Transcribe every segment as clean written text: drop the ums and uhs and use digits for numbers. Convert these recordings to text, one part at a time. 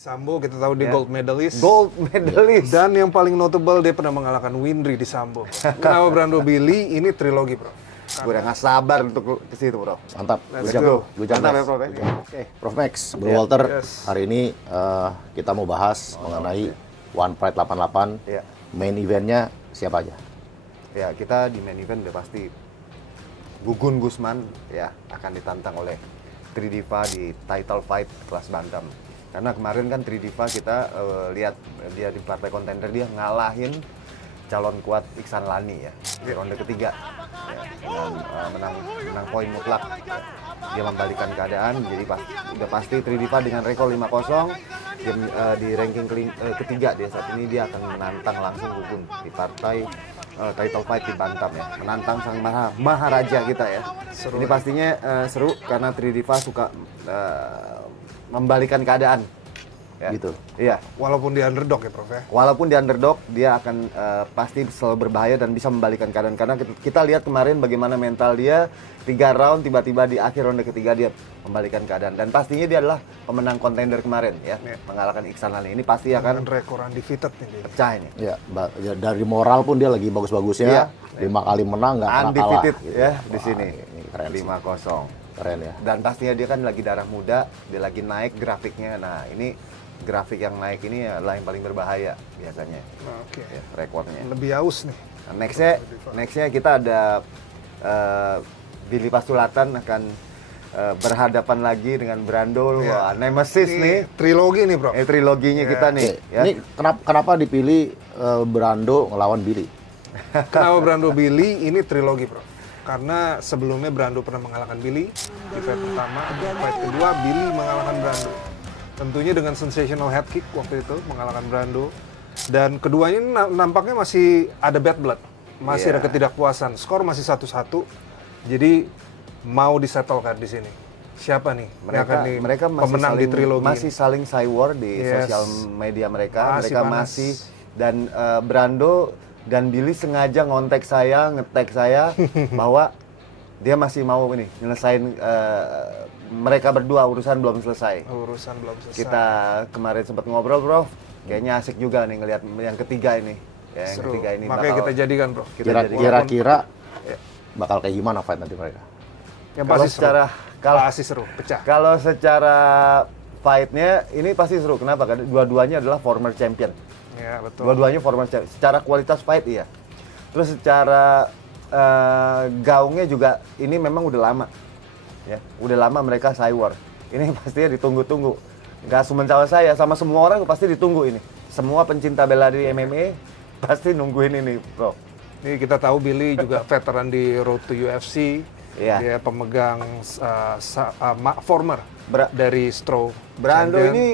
Sambo kita tahu dia gold medalist. Gold medalist. Dan yang paling notable dia pernah mengalahkan Winry di Sambo. Kenapa Brando Billy ini trilogi, Bro? Gue udah nggak sabar untuk ke situ, Bro. Mantap. Let's go. Mantap ya, Prof. Oke, Prof Max, Bro Walter. Yes. Hari ini kita mau bahas mengenai One Pride 88. Iya. Main eventnya siapa aja? Ya, kita di main event udah pasti Gugun Gusman ya akan ditantang oleh Tridiva di title fight kelas bantam. Karena kemarin kan Tridiva kita lihat dia di partai kontender, dia ngalahin calon kuat Iksan Lani ya di ronde ketiga ya, dengan menang poin mutlak. Dia membalikan keadaan, jadi udah pasti Tridiva dengan rekor 5-0 di ranking ketiga dia saat ini, dia akan menantang langsung Gugun di partai title fight di bantam ya, menantang sang maharaja kita ya. Seru. Ini pastinya seru karena Tridiva suka membalikan keadaan ya. Gitu. Iya. Walaupun dia underdog ya, Prof ya. Walaupun dia underdog, dia akan pasti selalu berbahaya dan bisa membalikan keadaan. Karena kita lihat kemarin bagaimana mental dia, 3 round tiba-tiba di akhir ronde ketiga dia membalikan keadaan. Dan pastinya dia adalah pemenang kontender kemarin ya, mengalahkan Iksan Lani. Ini pasti akan rekor undefeated nih dia. pecah ini. Ya, dari moral pun dia lagi bagus-bagusnya. Iya. 5 kali menang nggak pernah kalah. Undefeated Gitu. ya Wah, di sini. Ini keren sih. 5-0. Keren ya. Dan pastinya dia kan lagi darah muda, dia lagi naik grafiknya. Nah, ini grafik yang naik ini adalah yang paling berbahaya biasanya. Oke. Ya, rekornya. Lebih aus nih. Nah, nextnya kita ada Billy Pasulatan akan berhadapan lagi dengan Brando. Wah, Nemesis nih. Trilogi nih, Bro. Triloginya kita nih. Oke, Ya. Ini kenapa dipilih Brando ngelawan Billy? Kenapa Brando Billy ini trilogi, Bro? Karena sebelumnya Brando pernah mengalahkan Billy di fight pertama, di fight kedua Billy mengalahkan Brando. Tentunya dengan sensational head kick waktu itu mengalahkan Brando. Dan keduanya ini nampaknya masih ada bad blood, masih ada ketidakpuasan. Skor masih 1-1. Jadi mau disettlekan di sini. Siapa nih? Mereka masih pemenang di trilogi. masih saling cywar di sosial media mereka. Mereka panas. masih, dan Brando dan Billy sengaja ngontek saya, ngetek saya bahwa dia masih mau ini nyelesain mereka berdua, urusan belum selesai. Urusan belum selesai. Kita kemarin sempat ngobrol, Bro. Kayaknya asik juga nih ngelihat yang ketiga ini. Ya, yang Seru. ketiga ini Makanya kita jadikan, Bro. Kira-kira bakal kayak gimana fight nanti mereka? Yang kalau pasti secara pasti seru, pecah. kalau secara fight-nya ini pasti seru. Kenapa? Karena dua-duanya adalah former champion. Ya, betul. Dua-duanya former champion. Secara kualitas fight iya. Terus secara gaungnya juga ini memang udah lama. Ya, udah lama mereka cywar. Ini pastinya ditunggu-tunggu. Gak cuma saya, sama semua orang pasti ditunggu ini. Semua pencinta bela diri MMA pasti nungguin ini, Bro. Ini kita tahu Billy juga veteran di Road to UFC. Iya. Dia pemegang former dari Stroh. Brando Champion. ini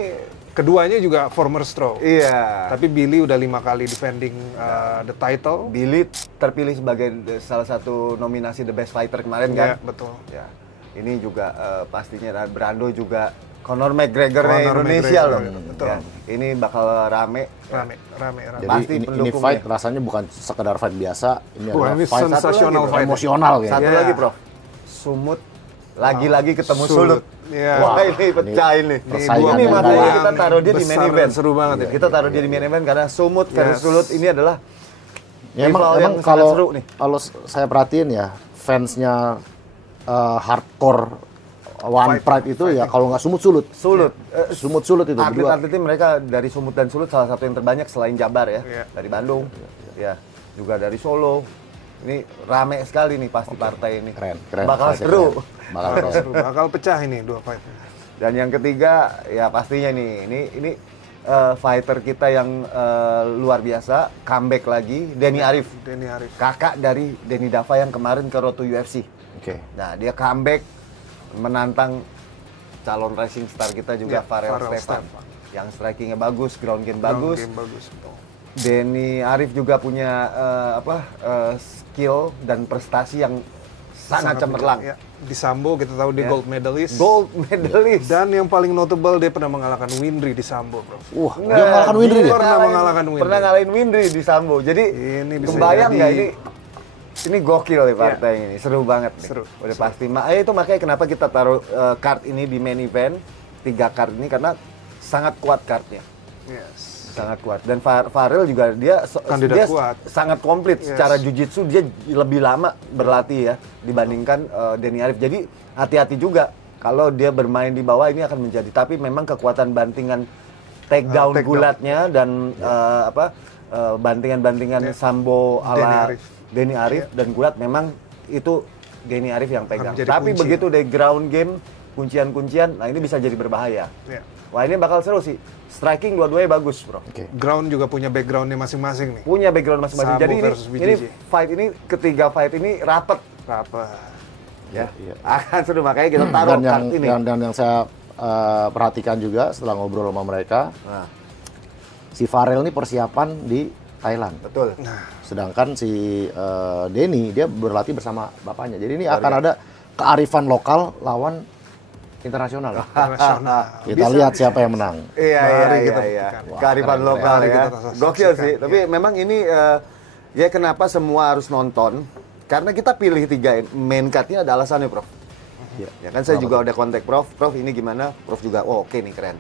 Keduanya juga former Stroh. iya. Tapi Billy udah 5 kali defending the title. Billy terpilih sebagai salah satu nominasi The Best Fighter kemarin kan? Ya, betul. Ya. Ini juga pastinya Brando juga Conor McGregor Indonesia loh. Betul. Ya, ini bakal rame. Rame. Jadi Pasti ini pendukungnya. fight rasanya bukan sekedar fight biasa, ini Wah, adalah ini fight sensasional fight. emosional kayaknya. Satu Iya. lagi, Prof. Sumut lagi-lagi ketemu Sulut. Iya. Wah, ini pecah ini. persaingan Ini yang makanya baik. kita taruh dia di main Besar event. dan seru banget ini. Kita taruh dia di main event karena Sumut versus Sulut ini adalah Ya, rival yang emang sangat seru nih. kalau saya perhatiin ya, fansnya hardcore One Pride itu ya kalau nggak sumut-sulut. Sumut-sulut itu berdua. Atlet-atletnya mereka dari Sumut dan Sulut salah satu yang terbanyak selain Jabar ya. Iya. Dari Bandung. Ya, juga dari Solo. Ini rame sekali nih pasti partai ini. Keren. Bakal Fight-nya seru. keren. Bakal keren. Seru. Bakal pecah ini 2 fight. Dan yang ketiga ya pastinya nih ini fighter kita yang luar biasa, comeback lagi, Denny Arif. Denny Arif. Kakak dari Denny Dava yang kemarin ke Road to UFC. Oke. Nah, dia comeback menantang calon racing star kita juga, Ya, Farrell Farrell Stefan. Stefan. Yang strikingnya bagus, ground game Ground bagus. game bagus. Betul. Denny Arif juga punya skill dan prestasi yang sangat cemerlang. Ya. Di Sambo kita tahu dia Ya. gold medalist. Gold medalist. Dan yang paling notable dia pernah mengalahkan Winry di Sambo, Bro. Wah, dia mengalahkan Winry dia. Pernah mengalahkan Winry. Pernah ngalahin Winry di Sambo. Jadi Ini bisa kebayang jadi- nggak ini gokil nih partai ini, seru banget nih. Seru. Udah pasti. Itu makanya kenapa kita taruh card ini di main event, 3 card ini karena sangat kuat cardnya. Yes. Sangat kuat. Dan Farrell juga dia Kandidat kuat. sangat komplit. Yes. Secara jiu-jitsu dia lebih lama berlatih ya dibandingkan Denny Arif. Jadi hati-hati juga kalau dia bermain di bawah ini akan menjadi. Tapi memang kekuatan bantingan takedown gulatnya dan bantingan-bantingan sambo ala Denny Arif dan gulat memang itu Denny Arif yang pegang. Tapi kunci. begitu di ground game kuncian-kuncian, nah ini bisa jadi berbahaya. Yeah. Wah ini bakal seru sih. Striking dua-duanya bagus, bro. Oke. Ground juga punya backgroundnya masing-masing nih. Punya background masing-masing. Sambo Jadi versus ini BJJ. fight ini ketiga fight ini rapet Apa? ya. Iya. Akan seru makanya kita taruh Dan card ini. dan yang saya perhatikan juga setelah ngobrol sama mereka, Nah, si Farrell ini persiapan di Thailand. betul. Sedangkan si Denny dia berlatih bersama bapaknya. Jadi ini akan ada kearifan lokal lawan internasional. Internasional. Kita lihat siapa yang menang. Iya, Mari iya, kita iya. buktikan. Wah, Kearifan keren, lokal keren. ya. Mari kita Gokil saksikan, sih. ya. Tapi memang ini ya kenapa semua harus nonton? Karena kita pilih tiga main card-nya ada alasannya, Prof. Iya. Ya kan saya juga udah kontak Prof. Prof ini gimana? Prof juga, oh oke nih keren.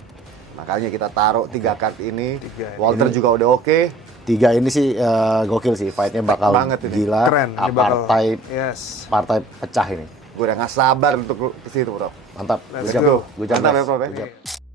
Makanya kita taruh tiga card ini. Walter juga udah oke. Tiga ini sih gokil sih, fight-nya bakal Banget ini. gila. Keren. Ini bakal. Partai Yes. pecah ini. Gue udah nggak sabar untuk ke situ, Bro. Mantap. Let's Good job. go. Good job, Mantap ya, guys. Prof. ya. Good job.